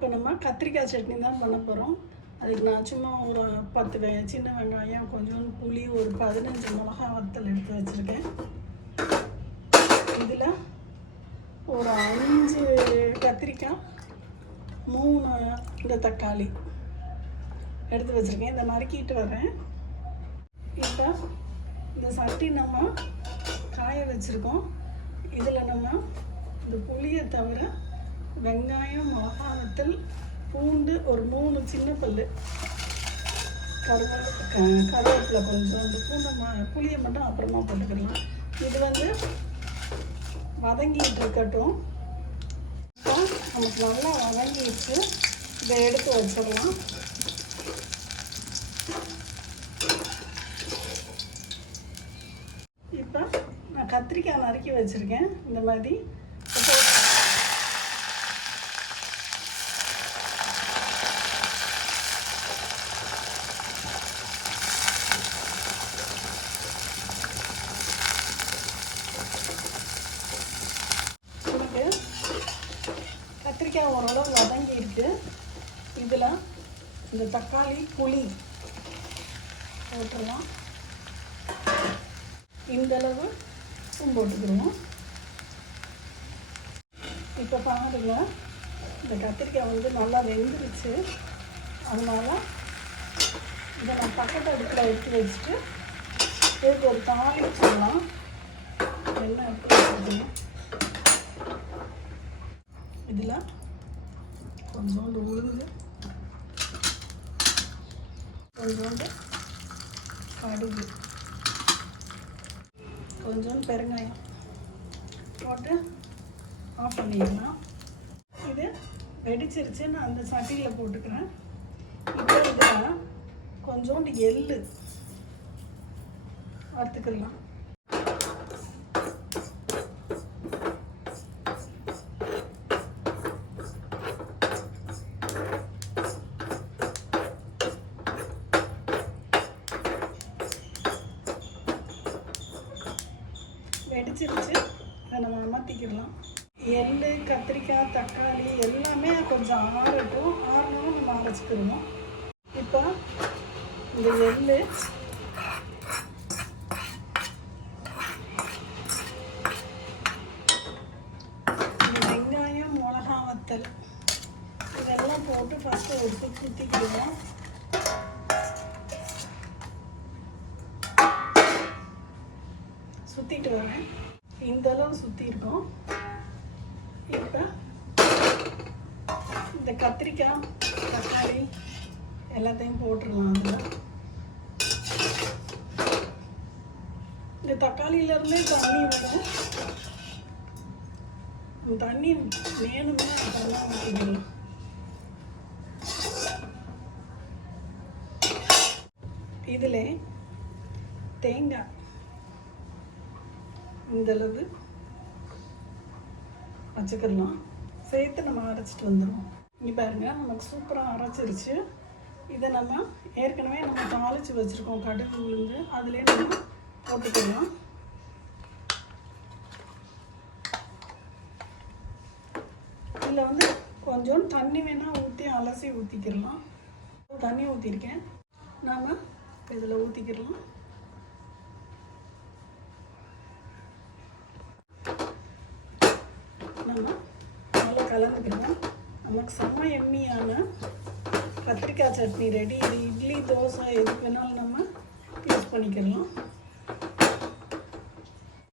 இப்போ நம்ம கத்திரிக்காய் சட்னி தான் பண்ண போகிறோம். அதுக்கு நான் சும்மா ஒரு 10 சின்ன வெங்காயம், கொஞ்சோண்டு புளி, ஒரு 15 மிளகா வத்தல் எடுத்து வச்சுருக்கேன். இதில் ஒரு 5 கத்திரிக்காய், 3 இந்த தக்காளி எடுத்து வச்சுருக்கேன். இதை நறுக்கிட்டு வரேன். இப்போ இந்த சட்டி நம்ம காய வச்சுருக்கோம். இதில் நம்ம இந்த புளியை தவிர வெங்காயம், மிளகா வத்தல், பூண்டு, ஒரு 3 சின்ன பல், கருவேப்பிலை கொஞ்சம், இந்த பூண்டை புளியை மட்டும் அப்புறமா போட்டுக்கலாம். இது வதங்கிட்டு இருக்கட்டும். இப்போ நமக்கு நல்லா வதங்கிட்டு இதை எடுத்து வச்சிடலாம். இப்போ நான் கத்திரிக்காய் நறுக்கி வச்சுருக்கேன். இந்த மாதிரி கத்திரிக்காய் ஓரளவு வதங்கி இருக்கு. இதில் இந்த தக்காளி, புளி போட்டுடலாம். இந்தளவு உப்பு போட்டுக்கிடுவோம். இப்போ பாருங்க, இந்த கத்திரிக்காய் நல்லா வெந்துருச்சு. அதனால் இதை நான் பக்கத்து அடுப்பில் எடுத்து வச்சுட்டு இதுக்கு ஒரு தாளி வச்சிடலாம். எண்ணெய் எடுத்து வச்சுருக்கேன். இதில் கொஞ்சோண்டு உளுந்து, கொஞ்சோண்டு கடுகு, கொஞ்சோண்டு பெருங்காயம் போட்டு ஆஃப் பண்ணிடலாம். இது வெடிச்சிருச்சு. நான் அந்த சட்டியில் போட்டுக்கிறேன். இப்போ இதில் கொஞ்சோண்டு எள்ளு வறுத்துக்கலாம். வெடிச்சிருச்சு. அதை நம்ம அமர்த்திக்கிடலாம். எள்ளு, கத்திரிக்காய், தக்காளி எல்லாமே கொஞ்சம் ஆறட்டும். ஆறணும் நம்ம அரைச்சிக்கிடுவோம். இப்போ இந்த எள்ளு, இந்த வெங்காயம், மிளகா வத்தல் இதெல்லாம் போட்டு ஃபஸ்ட்டு ஒரு சுற்றிக்கிடுவோம். சுற்றிட்டு வரேன். இந்தளவு சுற்றிருக்கோம். இப்போ இந்த கத்திரிக்காய், தக்காளி எல்லாத்தையும் போட்டுடலாம். அதில் இந்த தக்காளியிலேருந்தே தண்ணி வரும். தண்ணி வேணும்னா அதெல்லாம் ஊற்றிக்கலாம். இதில் தேங்காய் இந்தளவு வச்சுக்கலாம். சேர்த்து நம்ம அரைச்சிட்டு வந்துடுவோம். இங்கே பாருங்கள், நமக்கு சூப்பராக அரைச்சிருச்சு. இதை நம்ம ஏற்கனவே நம்ம தாளித்து வச்சுருக்கோம். கடுகு, உளுந்து அதிலே நம்ம போட்டுக்கலாம். இதில் கொஞ்சம் தண்ணி வேணால் ஊற்றி அலசி ஊற்றிக்கிடலாம். தண்ணி ஊற்றிருக்கேன். நாம் இதில் ஊற்றிக்கிடலாம். நம்ம நல்லா கலந்துக்கிறோம். நமக்கு செம்ம எம்மியான கத்திரிக்காய் சட்னி ரெடி. இது இட்லி, தோசை எதுக்கு வேணாலும் நம்ம யூஸ் பண்ணிக்கலாம்.